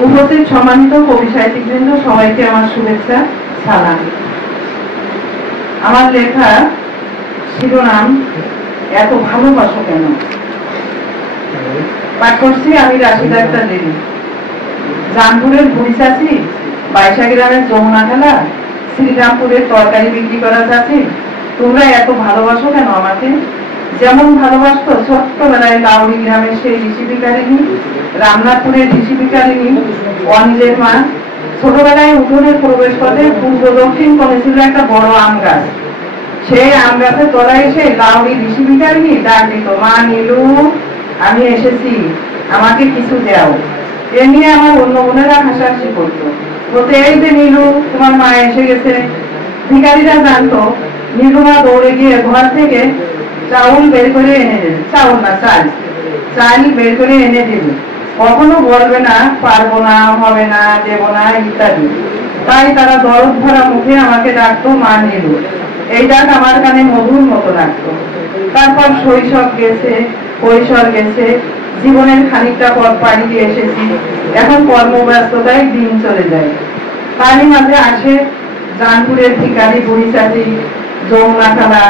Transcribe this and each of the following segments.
উপস্থিত সম্মানিত কবি সাহিত্যিকবৃন্দ, সবাইকে আমার শুভেচ্ছা, সালাম। আমার লেখা শিরোনাম এত ভালোবাসো কেন। পাঠ করছি আমি রাশিদা আক্তার লেডি। জানপুরের বুড়ি চাচি, বাইশা গ্রামের যমুনা খেলা, শ্রীরামপুরের তরকারি বিক্রি করা চাচি, তোমরা এত ভালোবাসো কেন আমাকে। যেমন ভালোবাসতো ছোট্টবেলায় লাউড়ি গ্রামের সেই ঋষি ভিকারিনী, রামনাথপুরের ঋষি ভিকারিনী, অনিলের মা। ছোটবেলায় উঠোনের প্রবেশ পথে পূর্ব দক্ষিণ কোণে ছিল একটা বড় আম গাছ। সেই আম গাছের তলায় এসে লাউড়ি ঋষি ভিকারিনী ডাক দিত, মা নীলু, আমি এসেছি, আমাকে কিছু দাও। এ নিয়ে আমার অন্য বোনেরা হাসাহাসি করতো, বলতে এই যে নীলু, তোমার মা এসে গেছে। ভিকারিরা জানতো নীলুমা দৌড়ে গিয়ে ঘর থেকে চাউল বের করে এনে দেবে, চাউল না চাল বের করে এনে দেবে। কখনো বলবে না পারবো না, হবে না, দেবো না ইত্যাদি। তাই তারা দরদ ভরা মুখে আমাকে ডাকতো মা নীলু। এই ডাক আমার কানে মধুর মতো লাগতো। তারপর শৈশব গেছে, কৈশোর গেছে, জীবনের খানিকটা পথ পাড়িয়ে এসেছি। এখন কর্মব্যস্ততায় দিন চলে যায়। তারই মাঝে আসে জানপুরের ভিকারি বুড়ি চাচি, যমুনা খালা,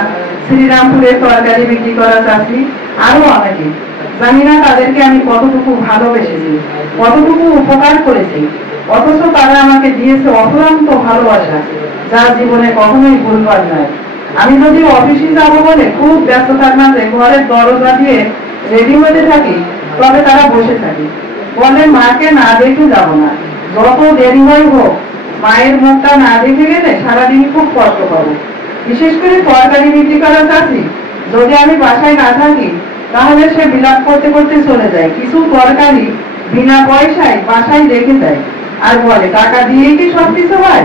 শ্রীরামপুরের তরকারি বিক্রি করা চাচি, আরো অনেকে। জানি না তাদেরকে আমি কতটুকু ভালোবেসেছি, কতটুকু উপকার করেছি, অথচ তারা আমাকে দিয়েছে অফুরন্ত ভালোবাসা, যা জীবনে কখনোই ভুলবার নয়। আমি যদি অফিসে যাবো বলে খুব ব্যস্ততার মাঝে ঘরের দরজা দিয়ে রেডি হতে থাকি, তবে তারা বসে থাকে, বলে মাকে না দেখে যাবো না। যত দেরি হয় হোক, মায়ের মুখটা না দেখে গেলে সারাদিন খুব কষ্ট পাবো। বিশেষ করে তরকারি বিক্রি করা চাচি, যদি আমি বাসায় না থাকি তাহলে সে বিলাপ করতে করতে চলে যায়, কিছু তরকারি বিনা পয়সায় বাসায় রেখে দেয়, আর বলে টাকা দিয়েই কি সবকিছু হয়,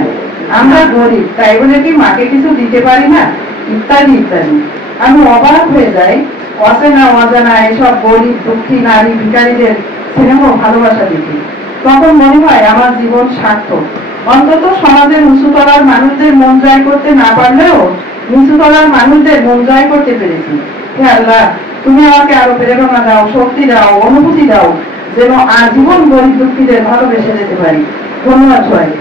আমরা গরিব, তাই বলে কি মাকে কিছু দিতে পারি না, ইত্যাদি ইত্যাদি। আমি অবাক হয়ে যাই, অচেনা অজানা এসব গরিব দুঃখী নারী ভিকারীদের স্নেহ ভালোবাসা দেখি। তখন মনে হয় আমার জীবন সার্থক। অন্তত সমাজের উঁচুতলার মানুষদের মন জয় করতে না পারলেও নিচুতলার মানুষদের মন জয় করতে পেরেছি। হে আল্লাহ, তুমি আমাকে আরো প্রেরণা দাও, শক্তি দাও, অনুভূতি দাও, যেন আজীবন গরিব দুঃখীদের ভালোবেসে যেতে পারি। ধন্যবাদ সবাইকে।